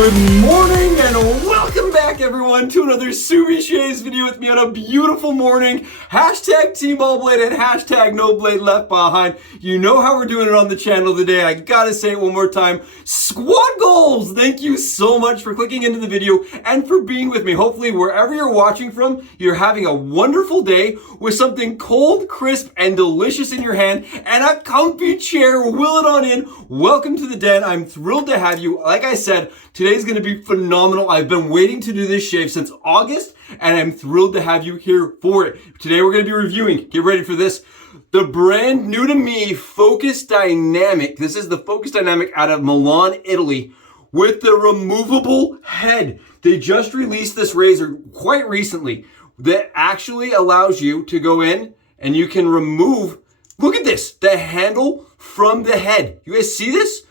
Good morning and welcome back everyone to another Subi Shaves video with me on a beautiful morning. Hashtag Team All Blade and hashtag No Blade Left Behind. You know how we're doing it on the channel today. I gotta say it one more time. Squad goals! Thank you so much for clicking into the video and for being with me. Hopefully wherever you're watching from, you're having a wonderful day with something cold, crisp, and delicious in your hand and a comfy chair. Will it on in. Welcome to the den. I'm thrilled to have you. Like I said, today's gonna be phenomenal. I've been waiting to do this shave since August, and I'm thrilled to have you here for it. Today we're gonna be reviewing, get ready for this, the brand new to me Focus Dynamic. This is the Focus Dynamic out of Milan, Italy, with the removable head. They just released this razor quite recently that actually allows you to go in and you can remove, look at this, the handle from the head. You guys see this?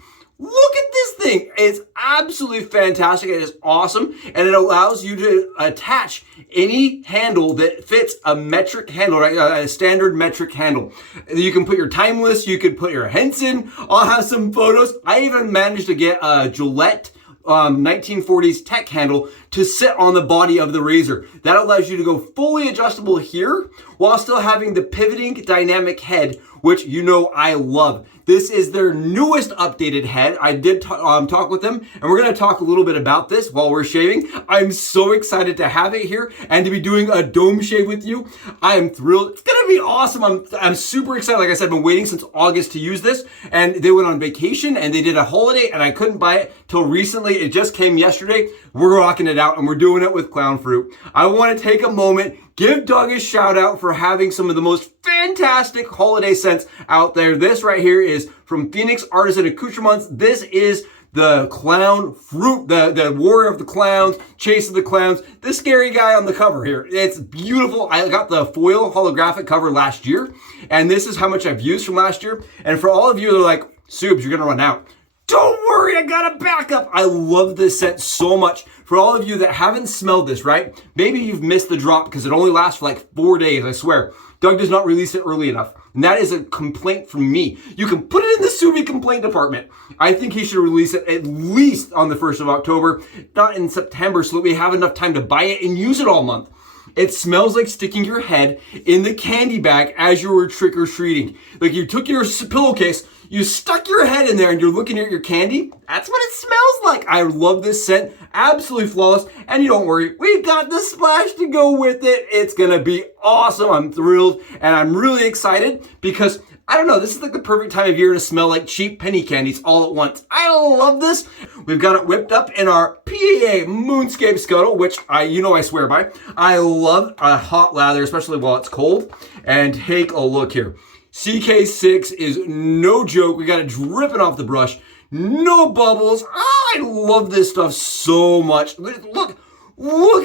Look at this thing. It's absolutely fantastic. It is awesome. And it allows you to attach any handle that fits a metric handle, right? A standard metric handle. You can put your timeless, you could put your Henson. I'll have some photos. I even managed to get a Gillette 1940s tech handle to sit on the body of the razor. That allows you to go fully adjustable here while still having the pivoting dynamic head, which you know I love. This is their newest updated head. I did talk with them, and we're gonna talk a little bit about this while we're shaving. I'm so excited to have it here and to be doing a dome shave with you. I am thrilled. It's gonna be awesome. I'm super excited. Like I said, I've been waiting since August to use this, and they went on vacation and they did a holiday and I couldn't buy it till recently. It just came yesterday. We're rocking it out and we're doing it with clown fruit. I wanna take a moment, give Doug a shout out for having some of the most fantastic holiday scents out there. This right here is from Phoenix Artisan Accoutrements. This is the clown fruit, the warrior of the clowns, chase of the clowns, the scary guy on the cover here. It's beautiful. I got the foil holographic cover last year, and this is how much I've used from last year. And for all of you that are like, Subs, you're gonna run out. Don't worry, I got a backup. I love this scent so much. For all of you that haven't smelled this, right? Maybe you've missed the drop because it only lasts for like 4 days, I swear. Doug does not release it early enough. And that is a complaint from me. You can put it in the Subi complaint department. I think he should release it at least on the 1st of October, not in September, so that we have enough time to buy it and use it all month. It smells like sticking your head in the candy bag as you were trick-or-treating. Like you took your pillowcase, you stuck your head in there and you're looking at your candy. That's what it smells like. I love this scent. Absolutely flawless. And you don't worry, we got the splash to go with it. It's gonna be awesome. I'm thrilled and I'm really excited because I don't know, this is like the perfect time of year to smell like cheap penny candies all at once. I love this. We've got it whipped up in our PAA Moonscape Scuttle, which I swear by. I love a hot lather, especially while it's cold. And take a look here. CK6 is no joke. We got it dripping off the brush. No bubbles. Oh, I love this stuff so much. Look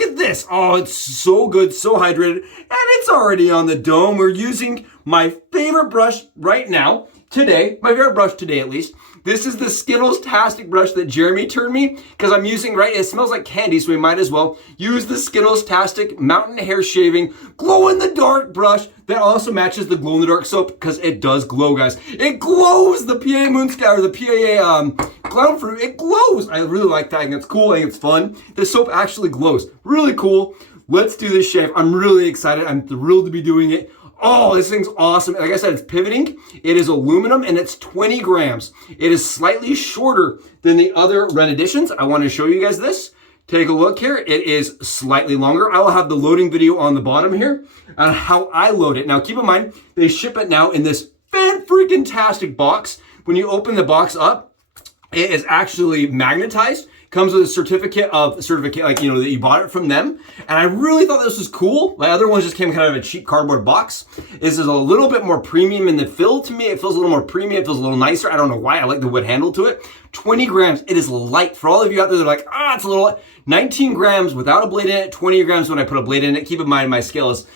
at this. Oh, it's so good, so hydrated. And it's already on the dome. We're using my favorite brush right now, today. My favorite brush today, at least. This is the Skittlestastic brush that Jeremy turned me because I'm using, right, it smells like candy, so we might as well use the Skittlestastic Mountain Hair Shaving glow-in-the-dark brush that also matches the glow-in-the-dark soap because it does glow, guys. It glows! The PAA Moonscape, or the PAA Clown Fruit, it glows! I really like that. I think it's cool. I think it's fun. The soap actually glows. Really cool. Let's do this shave. I'm really excited. I'm thrilled to be doing it. Oh, this thing's awesome. Like I said, it's pivoting. It is aluminum and it's 20 grams. It is slightly shorter than the other Ren editions. I want to show you guys this. Take a look here. It is slightly longer. I will have the loading video on the bottom here on how I load it. Now, keep in mind, they ship it now in this fan-freaking-tastic box. When you open the box up, it is actually magnetized. Comes with a certificate, like, you know, that you bought it from them. And I really thought this was cool. My other ones just came kind of a cheap cardboard box. This is a little bit more premium in the fill to me. It feels a little more premium. It feels a little nicer. I don't know why. I like the wood handle to it. 20 grams. It is light. For all of you out there that are like, it's a little light. 19 grams without a blade in it. 20 grams when I put a blade in it. Keep in mind, my scale is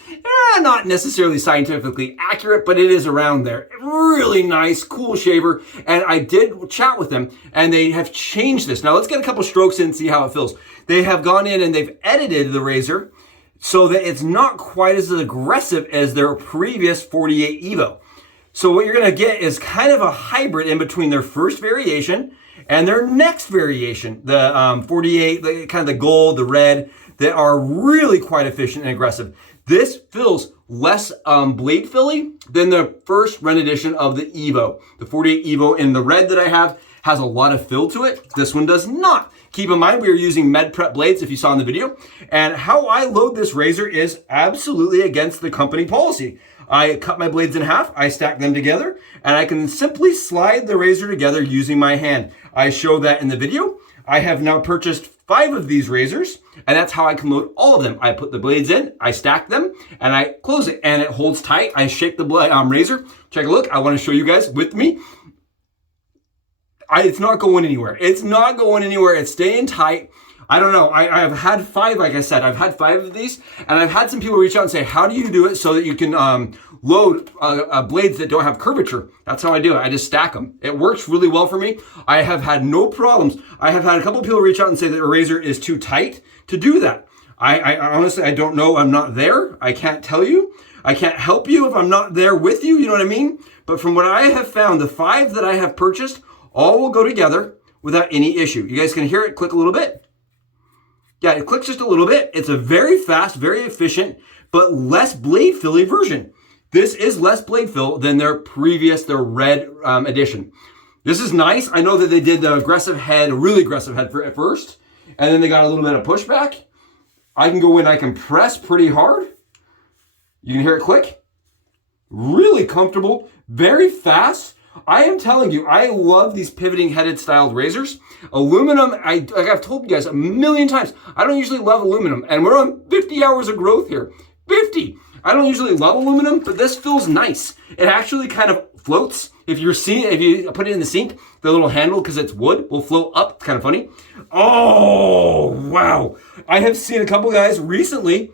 not necessarily scientifically accurate, but it is around there. Really nice, cool shaver. And I did chat with them and they have changed this. Now let's get a couple strokes in and see how it feels. They have gone in and they've edited the razor so that it's not quite as aggressive as their previous 48 Evo. So what you're gonna get is kind of a hybrid in between their first variation and their next variation, the 48, kind of the gold, the red, that are really quite efficient and aggressive. This feels less blade filly than the first rendition of the Evo. The 48 Evo in the red that I have has a lot of fill to it. This one does not. Keep in mind, we are using Med Prep blades, if you saw in the video. And how I load this razor is absolutely against the company policy. I cut my blades in half, I stack them together, and I can simply slide the razor together using my hand. I show that in the video. I have now purchased 5 of these razors, and that's how I can load all of them. I put the blades in, I stack them, and I close it, and it holds tight. I shake the razor. Take a look. I want to show you guys with me. It's not going anywhere. It's not going anywhere. It's staying tight. I don't know. I've had 5, like I said, I've had 5 of these, and I've had some people reach out and say, how do you do it so that you can load blades that don't have curvature? That's how I do it. I just stack them. It works really well for me. I have had no problems. I have had a couple of people reach out and say that a razor is too tight to do that. I honestly, I don't know. I'm not there. I can't tell you. I can't help you if I'm not there with you. You know what I mean? But from what I have found, the 5 that I have purchased, all will go together without any issue. You guys can hear it click a little bit. Yeah, it clicks just a little bit. It's a very fast, very efficient, but less blade filly version. This is less blade fill than their red edition. This is nice. I know that they did the aggressive head, a really aggressive head at first, and then they got a little bit of pushback. I can go in, I can press pretty hard. You can hear it click. Really comfortable, very fast. I am telling you, I love these pivoting headed styled razors. Aluminum, like I've told you guys a million times, I don't usually love aluminum, and we're on 50 hours of growth here. 50. I don't usually love aluminum, but this feels nice. It actually kind of floats. If you put it in the sink, the little handle, because it's wood, will float up. It's kind of funny. Oh, wow. I have seen a couple guys recently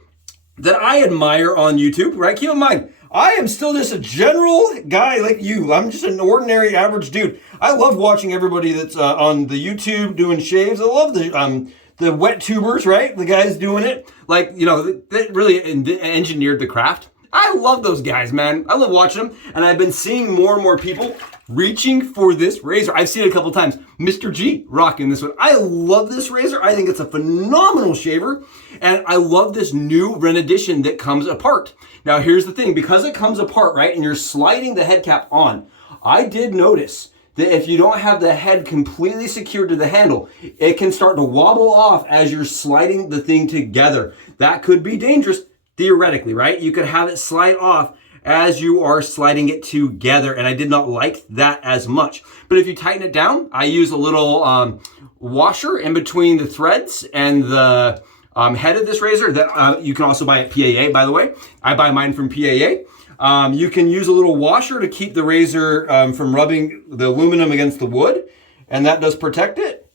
that I admire on YouTube, right? Keep in mind, I am still just a general guy like you. I'm just an ordinary average dude. I love watching everybody that's on the YouTube doing shaves. I love the wet tubers, right? The guys doing it. Like, you know, they really engineered the craft. I love those guys, man. I love watching them. And I've been seeing more and more people reaching for this razor. I've seen it a couple times. Mr. G rocking this one. I love this razor. I think it's a phenomenal shaver. And I love this new rendition that comes apart. Now, here's the thing. Because it comes apart, right, and you're sliding the head cap on, I did notice that if you don't have the head completely secured to the handle, it can start to wobble off as you're sliding the thing together. That could be dangerous, theoretically, right? You could have it slide off as you are sliding it together, and I did not like that as much. But if you tighten it down, I use a little washer in between the threads and the head of this razor that you can also buy at PAA, by the way. I buy mine from PAA. You can use a little washer to keep the razor from rubbing the aluminum against the wood, and that does protect it.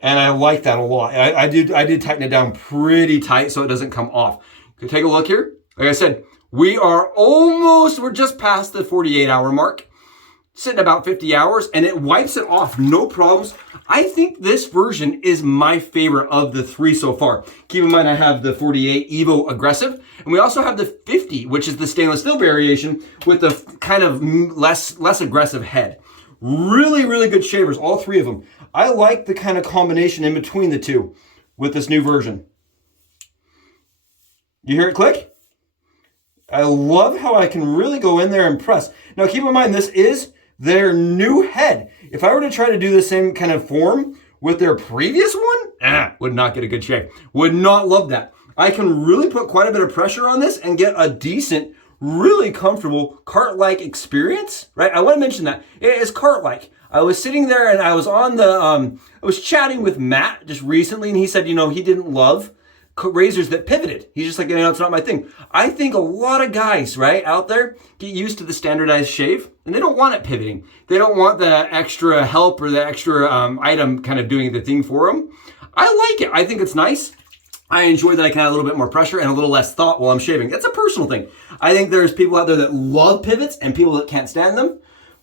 And I like that a lot. I did tighten it down pretty tight so it doesn't come off. Take a look here. Like I said, we're just past the 48-hour mark, sitting about 50 hours, and it wipes it off, no problems. I think this version is my favorite of the 3 so far. Keep in mind, I have the 48 Evo Aggressive, and we also have the 50, which is the stainless steel variation with the kind of less aggressive head. Really, really good shavers, all 3 of them. I like the kind of combination in between the 2 with this new version. You hear it click? I love how I can really go in there and press. Now keep in mind, this is their new head. If I were to try to do the same kind of form with their previous one, would not get a good shave. Would not love that. I can really put quite a bit of pressure on this and get a decent, really comfortable cart-like experience, right? I want to mention that. It is cart-like. I was sitting there and I was on I was chatting with Matt just recently, and he said, you know, he didn't love razors that pivoted. He's just like, you know, it's not my thing. I think a lot of guys, right, out there get used to the standardized shave, and they don't want it pivoting. They don't want the extra help or the extra item kind of doing the thing for them. I like it. I think it's nice. I enjoy that I can add a little bit more pressure and a little less thought while I'm shaving. It's a personal thing. I think there's people out there that love pivots and people that can't stand them.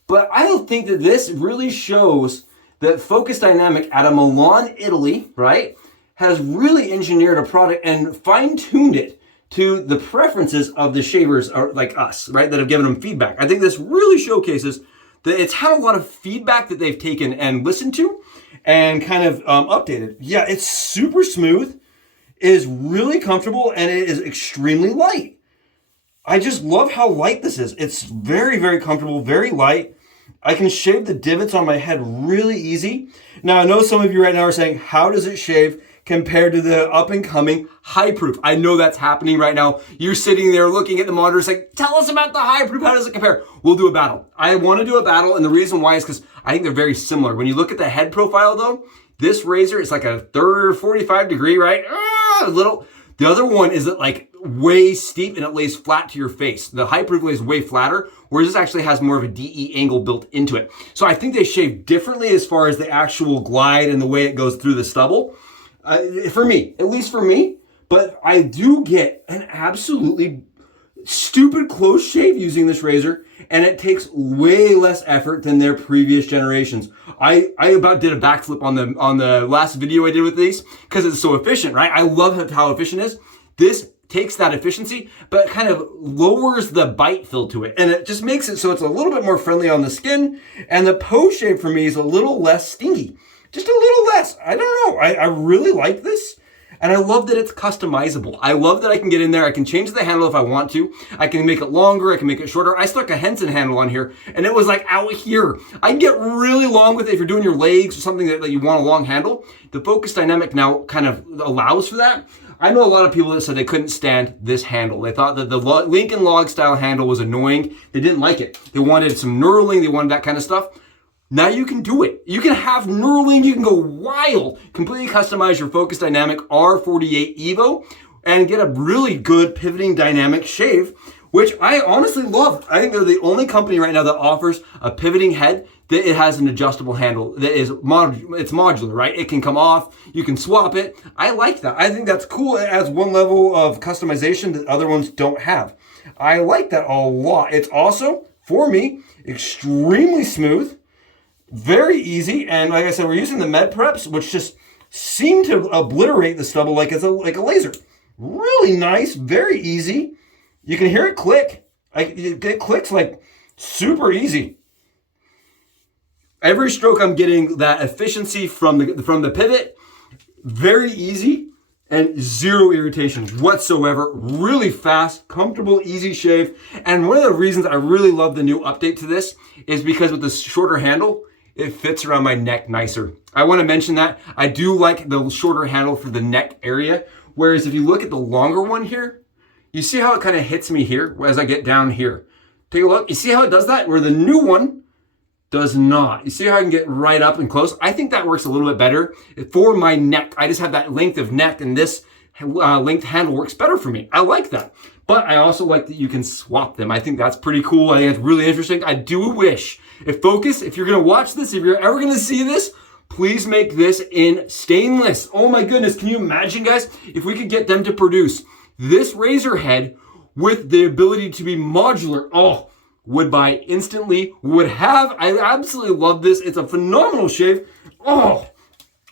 But I don't think that this really shows that Focus Dynamic out of Milan, Italy, right, has really engineered a product and fine-tuned it to the preferences of the shavers like us, right, that have given them feedback. I think this really showcases that it's had a lot of feedback that they've taken and listened to, and kind of updated. Yeah, it's super smooth, it is really comfortable, and it is extremely light. I just love how light this is. It's very, very comfortable, very light. I can shave the divots on my head really easy. Now, I know some of you right now are saying, how does it shave compared to the up-and-coming high proof? I know that's happening right now. You're sitting there looking at the monitor saying, tell us about the high proof, how does it compare? We'll do a battle. I want to do a battle, and the reason why is because I think they're very similar. When you look at the head profile though, this razor is like a 45 degree, right? A little. The other one is like way steep and it lays flat to your face. The high proof lays way flatter, whereas this actually has more of a DE angle built into it. So I think they shave differently as far as the actual glide and the way it goes through the stubble. For me, at least for me, but I do get an absolutely stupid close shave using this razor, and it takes way less effort than their previous generations. I about did a backflip on the last video I did with these because it's so efficient, right? I love how efficient it is. This takes that efficiency, but kind of lowers the bite feel to it, and it just makes it so it's a little bit more friendly on the skin, and the post shave for me is a little less stingy. Just a little less. I don't know. I really like this. And I love that it's customizable. I love that I can get in there. I can change the handle if I want to. I can make it longer. I can make it shorter. I stuck a Henson handle on here and it was like out here. I can get really long with it if you're doing your legs or something that you want a long handle. The Focus Dynamic now kind of allows for that. I know a lot of people that said they couldn't stand this handle. They thought that the Lincoln Log style handle was annoying. They didn't like it. They wanted some knurling. They wanted that kind of stuff. Now you can do it. You can have knurling, you can go wild, completely customize your Focus Dynamic R48 Evo and get a really good pivoting dynamic shave, which I honestly love. I think they're the only company right now that offers a pivoting head that it has an adjustable handle that is it's modular, right? It can come off, you can swap it. I like that. I think that's cool. It adds one level of customization that other ones don't have. I like that a lot. It's also, for me, extremely smooth. Very easy, and like I said, we're using the Med Preps, which just seem to obliterate the stubble like it's like a laser. Really nice, very easy. You can hear it click. It clicks like super easy. Every stroke I'm getting that efficiency from the pivot. Very easy and zero irritations whatsoever. Really fast, comfortable, easy shave. And one of the reasons I really love the new update to this is because with the shorter handle, it fits around my neck nicer. I want to mention that. I do like the shorter handle for the neck area. Whereas if you look at the longer one here, you see how it kind of hits me here as I get down here. Take a look. You see how it does that? Where the new one does not. You see how I can get right up and close? I think that works a little bit better for my neck. I just have that length of neck, and this length handle works better for me. I like that. But I also like that you can swap them. I think that's pretty cool. I think it's really interesting. I do wish, if you're gonna watch this, if you're ever gonna see this, please make this in stainless. Oh my goodness, can you imagine, guys, if we could get them to produce this razor head with the ability to be modular? Oh, would buy instantly, would have. I absolutely love this. It's a phenomenal shave. Oh,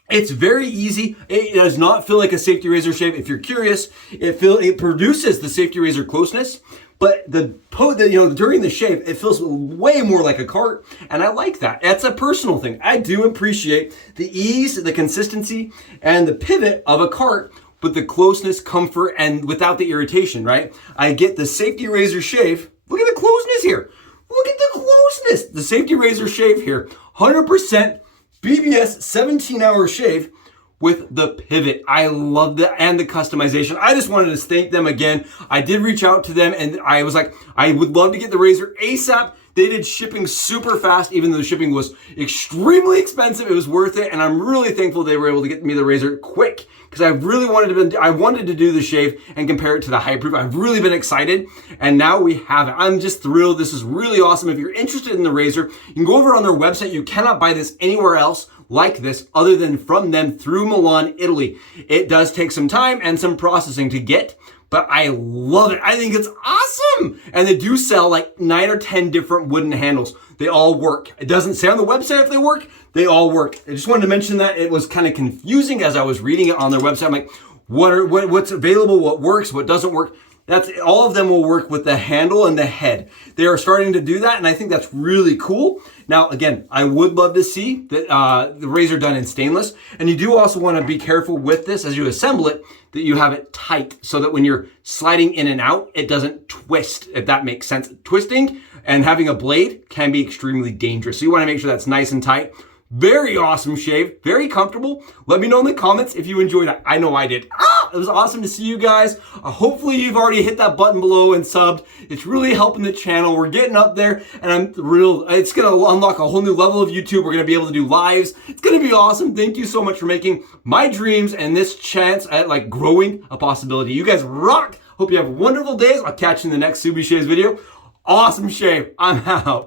it's very easy. It does not feel like a safety razor shave. If you're curious, it produces the safety razor closeness, but during the shave, it feels way more like a cart, and I like that. That's a personal thing. I do appreciate the ease, the consistency, and the pivot of a cart, but the closeness, comfort, and without the irritation, right? I get the safety razor shave. Look at the closeness here. Look at the closeness. The safety razor shave here, 100% BBS 17-hour shave with the pivot. I love that, and the customization. I just wanted to thank them again. I did reach out to them and I was like, I would love to get the razor ASAP. They did shipping super fast, even though the shipping was extremely expensive. It was worth it, and I'm really thankful they were able to get me the razor quick because I really wanted to do the shave and compare it to the high proof. I've really been excited, and now we have it. I'm just thrilled. This is really awesome. If you're interested in the razor, you can go over on their website. You cannot buy this anywhere else like this other than from them through Milan, Italy. It does take some time and some processing to get, but I love it. I think it's awesome. And they do sell like 9 or 10 different wooden handles. They all work. It doesn't say on the website if they work. They all work. I just wanted to mention that. It was kind of confusing as I was reading it on their website. I'm like, what's available, what works, what doesn't work. That's all of them will work with the handle and the head. They are starting to do that, and I think that's really cool. Now, again, I would love to see the razor done in stainless, and you do also want to be careful with this as you assemble it, that you have it tight so that when you're sliding in and out, it doesn't twist, if that makes sense. Twisting and having a blade can be extremely dangerous. So you want to make sure that's nice and tight. Very awesome shave, very comfortable. Let me know in the comments if you enjoyed it. I know I did. It was awesome to see you guys. Hopefully you've already hit that button below and subbed. It's really helping the channel. We're getting up there, and it's gonna unlock a whole new level of YouTube. We're gonna be able to do lives. It's gonna be awesome. Thank you so much for making my dreams and this chance at like growing a possibility. You guys rock. Hope you have wonderful days. I'll catch you in the next Subi Shaves video. Awesome shave. I'm out.